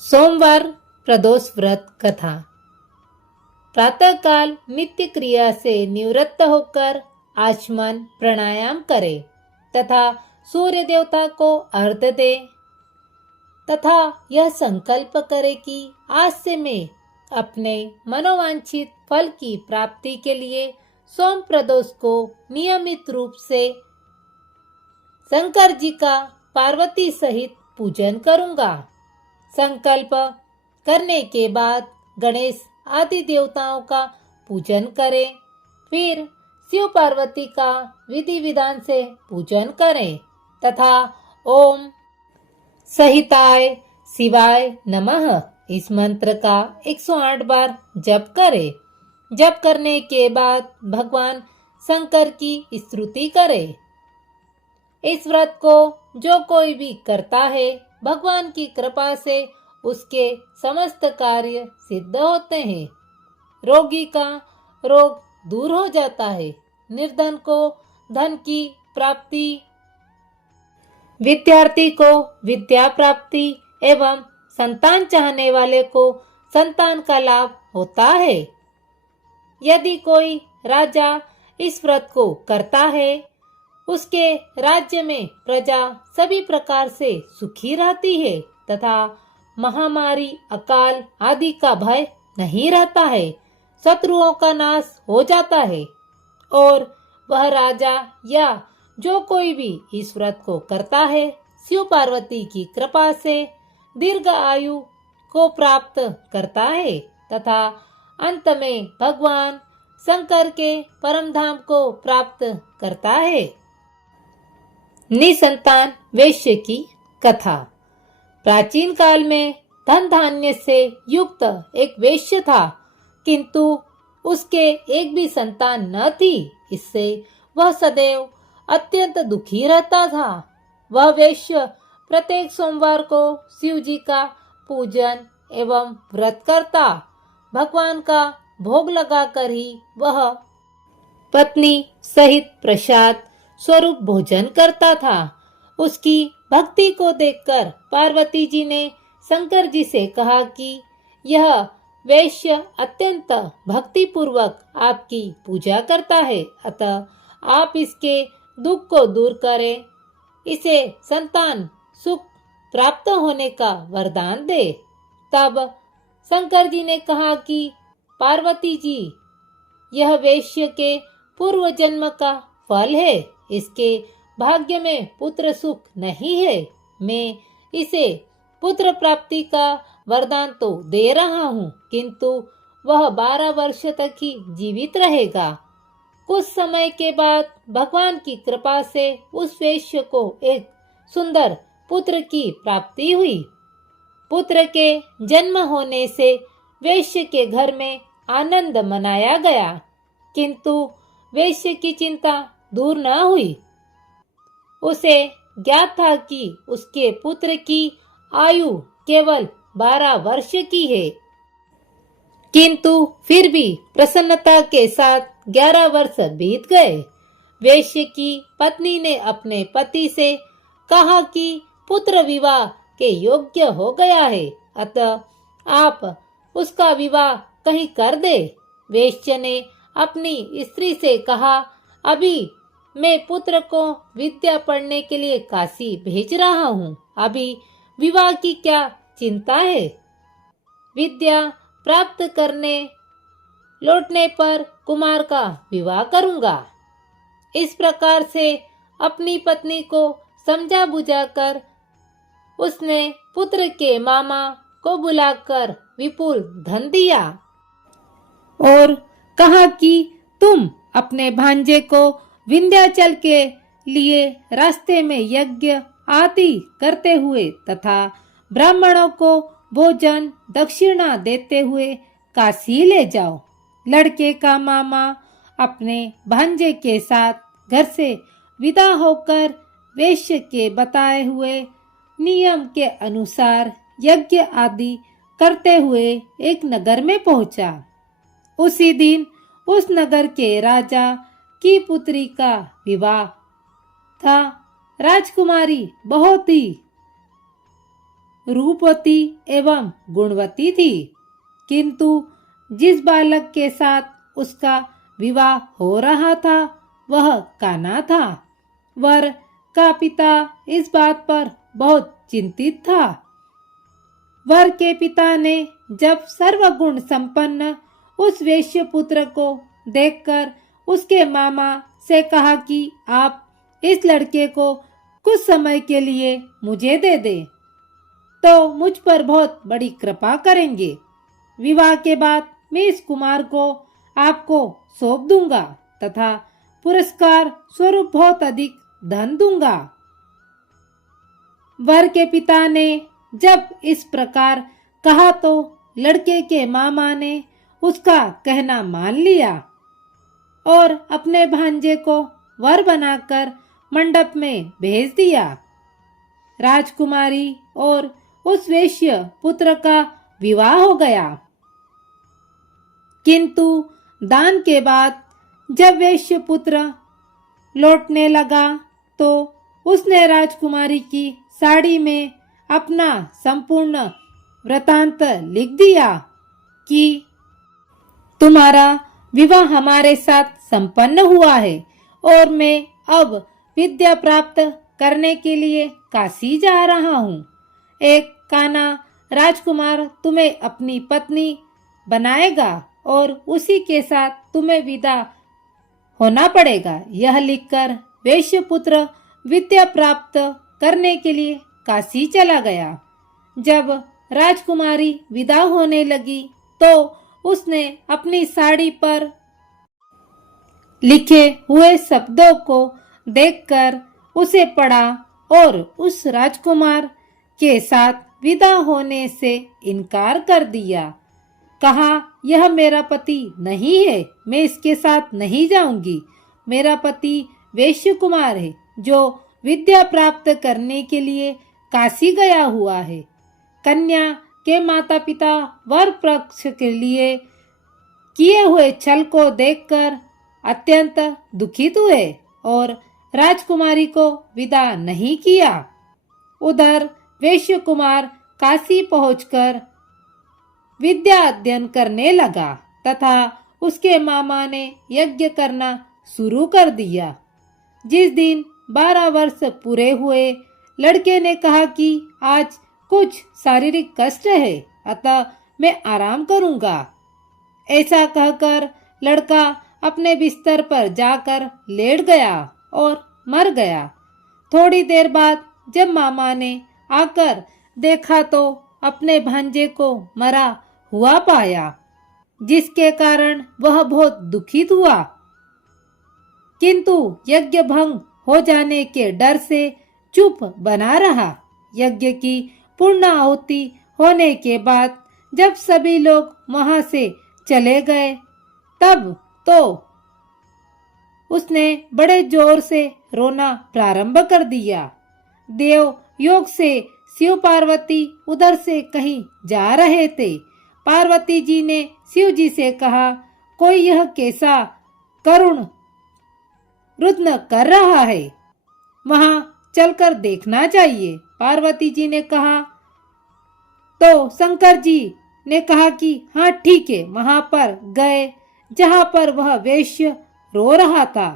सोमवार प्रदोष व्रत कथा। प्रातःकाल नित्य क्रिया से निवृत्त होकर आचमन प्राणायाम करे तथा सूर्य देवता को अर्घ्य दे तथा यह संकल्प करे कि आज से मैं अपने मनोवांछित फल की प्राप्ति के लिए सोम प्रदोष को नियमित रूप से शंकर जी का पार्वती सहित पूजन करूंगा। संकल्प करने के बाद गणेश आदि देवताओं का पूजन करें। फिर शिव पार्वती का विधि विधान से पूजन करें तथा ओम सहिताय शिवाय नमः इस मंत्र का 108 बार जप करें। जप करने के बाद भगवान शंकर की स्तुति करें। इस व्रत को जो कोई भी करता है, भगवान की कृपा से उसके समस्त कार्य सिद्ध होते हैं। रोगी का रोग दूर हो जाता है, निर्धन को धन की प्राप्ति, विद्यार्थी को विद्या प्राप्ति एवं संतान चाहने वाले को संतान का लाभ होता है। यदि कोई राजा इस व्रत को करता है, उसके राज्य में प्रजा सभी प्रकार से सुखी रहती है तथा महामारी, अकाल आदि का भय नहीं रहता है। शत्रुओं का नाश हो जाता है और वह राजा या जो कोई भी इस व्रत को करता है, शिव पार्वती की कृपा से दीर्घ आयु को प्राप्त करता है तथा अंत में भगवान शंकर के परम धाम को प्राप्त करता है। निसंतान वैश्य की कथा। प्राचीन काल में धन धान्य से युक्त एक वैश्य था, किंतु उसके एक भी संतान न थी। इससे वह सदैव अत्यंत दुखी रहता था। वह वैश्य प्रत्येक सोमवार को शिव जी का पूजन एवं व्रत करता। भगवान का भोग लगाकर ही वह पत्नी सहित प्रसाद स्वरूप भोजन करता था। उसकी भक्ति को देखकर पार्वती जी ने शंकर जी से कहा कि यह वैश्य अत्यंत भक्ति पूर्वक आपकी पूजा करता है, अतः आप इसके दुख को दूर करें, इसे संतान सुख प्राप्त होने का वरदान दे। तब शंकर जी ने कहा कि पार्वती जी, यह वैश्य के पूर्व जन्म का फल है। इसके भाग्य में पुत्र सुख नहीं है। मैं इसे पुत्र प्राप्ति का वरदान तो दे रहा हूँ, किंतु वह 12 वर्ष तक ही जीवित रहेगा। कुछ समय के बाद भगवान की कृपा से उस वैश्य को एक सुंदर पुत्र की प्राप्ति हुई। पुत्र के जन्म होने से वैश्य के घर में आनंद मनाया गया, किंतु वैश्य की चिंता दूर न हुई। उसे ज्ञात था कि उसके पुत्र की आयु केवल 12 वर्ष की है, किंतु फिर भी प्रसन्नता के साथ 11 वर्ष बीत गए। वैश्य की पत्नी ने अपने पति से कहा कि पुत्र विवाह के योग्य हो गया है, अतः आप उसका विवाह कहीं कर दे। वैश्य ने अपनी स्त्री से कहा, अभी मैं पुत्र को विद्या पढ़ने के लिए काशी भेज रहा हूँ, अभी विवाह की क्या चिंता है। विद्या प्राप्त करने लौटने पर कुमार का विवाह करूँगा। इस प्रकार से अपनी पत्नी को समझा बुझाकर उसने पुत्र के मामा को बुलाकर विपुल धन दिया और कहा कि तुम अपने भांजे को विंध्याचल के लिए रास्ते में यज्ञ आदि करते हुए तथा ब्राह्मणों को भोजन दक्षिणा देते हुए काशी ले जाओ। लड़के का मामा अपने भांजे के साथ घर से विदा होकर वैश्य के बताए हुए नियम के अनुसार यज्ञ आदि करते हुए एक नगर में पहुंचा। उसी दिन उस नगर के राजा की पुत्री का विवाह था। राजकुमारी बहुत ही रूपवती एवं गुणवती थी, किंतु जिस बालक के साथ उसका विवाह हो रहा था वह काना था। वर का पिता इस बात पर बहुत चिंतित था। वर के पिता ने जब सर्वगुण संपन्न उस वेश्य पुत्र को देखकर उसके मामा से कहा कि आप इस लड़के को कुछ समय के लिए मुझे दे दें तो मुझ पर बहुत बड़ी कृपा करेंगे। विवाह के बाद मैं इस कुमार को आपको सौंप दूंगा तथा पुरस्कार स्वरूप बहुत अधिक धन दूंगा। वर के पिता ने जब इस प्रकार कहा तो लड़के के मामा ने उसका कहना मान लिया और अपने भांजे को वर बनाकर मंडप में भेज दिया। राजकुमारी और उस वेश्य पुत्र का विवाह हो गया। किंतु दान के बाद जब वेश्य पुत्र लौटने लगा तो उसने राजकुमारी की साड़ी में अपना संपूर्ण वृतांत लिख दिया कि तुम्हारा विवाह हमारे साथ संपन्न हुआ है और मैं अब विद्या प्राप्त करने के लिए काशी जा रहा हूँ। एक काना राजकुमार तुम्हें अपनी पत्नी बनाएगा और उसी के साथ तुम्हें विदा होना पड़ेगा। यह लिखकर वेश्य पुत्र विद्या प्राप्त करने के लिए काशी चला गया। जब राजकुमारी विदा होने लगी तो उसने अपनी साड़ी पर लिखे हुए शब्दों को देखकर उसे पढ़ा और उस राजकुमार के साथ विदा होने से इनकार कर दिया। कहा यह मेरा पति नहीं है, मैं इसके साथ नहीं जाऊंगी। मेरा पति वैश्य कुमार है जो विद्या प्राप्त करने के लिए काशी गया हुआ है। कन्या के माता पिता वर पक्ष के लिए किए हुए छल को देखकर अत्यंत दुखित हुए और राजकुमारी को विदा नहीं किया। उधर वैश्य कुमार काशी पहुंचकर विद्या अध्ययन करने लगा तथा उसके मामा ने यज्ञ करना शुरू कर दिया। जिस दिन 12 वर्ष पूरे हुए लड़के ने कहा कि आज कुछ शारीरिक कष्ट है अतः मैं आराम करूंगा। ऐसा कहकर लड़का अपने बिस्तर पर जाकर लेट गया और मर गया। थोड़ी देर बाद जब मामा ने आकर देखा तो अपने भांजे को मरा हुआ पाया, जिसके कारण वह बहुत दुखित हुआ। किंतु यज्ञ भंग हो जाने के डर से चुप बना रहा। यज्ञ की पूर्ण आहुति होने के बाद जब सभी लोग वहां से चले गए तब तो उसने बड़े जोर से रोना प्रारंभ कर दिया। देव योग से शिव पार्वती उधर से कहीं जा रहे थे। पार्वती जी ने शिव जी से कहा, कोई यह कैसा करुण रुदन कर रहा है, वहां चलकर देखना चाहिए। पार्वती जी ने कहा तो शंकर जी ने कहा कि हाँ ठीक है। वहां पर गए जहां पर वह वेश्य रो रहा था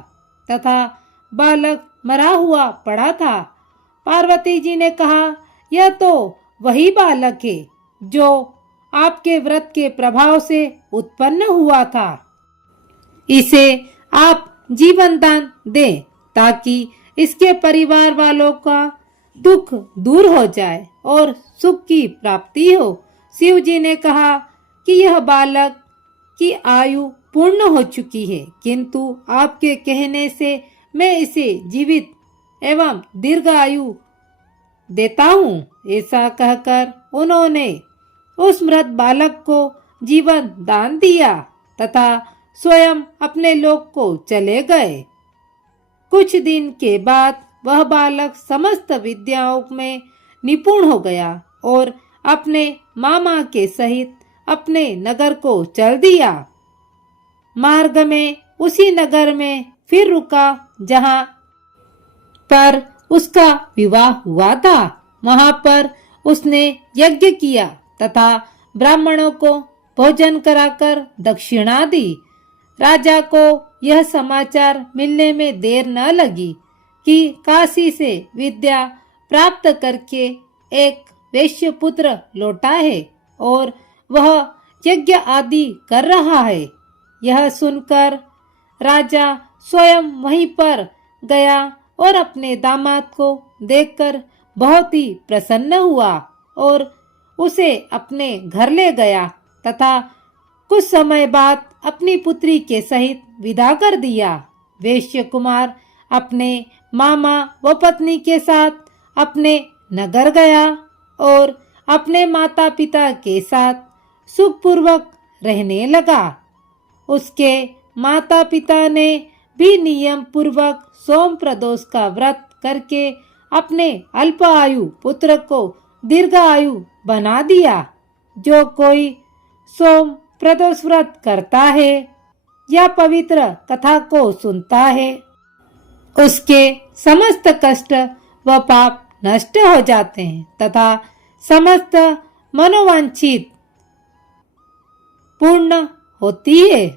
तथा बालक मरा हुआ पड़ा था। पार्वती जी ने कहा यह तो वही बालक है जो आपके व्रत के प्रभाव से उत्पन्न हुआ था। इसे आप जीवन दान दें ताकि इसके परिवार वालों का दुख दूर हो जाए और सुख की प्राप्ति हो। शिव जी ने कहा कि यह बालक की आयु पूर्ण हो चुकी है, किंतु आपके कहने से मैं इसे जीवित एवं दीर्घ आयु देता हूँ। ऐसा कहकर उन्होंने उस मृत बालक को जीवन दान दिया तथा स्वयं अपने लोक को चले गए। कुछ दिन के बाद वह बालक समस्त विद्याओं में निपुण हो गया और अपने मामा के सहित अपने नगर को चल दिया। मार्ग में उसी नगर में फिर रुका जहां पर उसका विवाह हुआ था। वहां पर उसने यज्ञ किया तथा ब्राह्मणों को भोजन कराकर दक्षिणा दी। राजा को यह समाचार मिलने में देर न लगी कि काशी से विद्या प्राप्त करके एक वैश्य पुत्र लौटा है और वह यज्ञ आदि कर रहा है। यह सुनकर राजा स्वयं वहीं पर गया और अपने दामाद को देखकर बहुत ही प्रसन्न हुआ और उसे अपने घर ले गया तथा कुछ समय बाद अपनी पुत्री के सहित विदा कर दिया। वैश्य कुमार अपने मामा व पत्नी के साथ अपने नगर गया और अपने माता पिता के साथ सुखपूर्वक रहने लगा। उसके माता पिता ने भी नियम पूर्वक सोम प्रदोष का व्रत करके अपने अल्प आयु पुत्र को दीर्घ आयु बना दिया। जो कोई सोम प्रदोष व्रत करता है या पवित्र कथा को सुनता है, उसके समस्त कष्ट व पाप नष्ट हो जाते हैं तथा समस्त मनोवांछित पूर्ण होती है।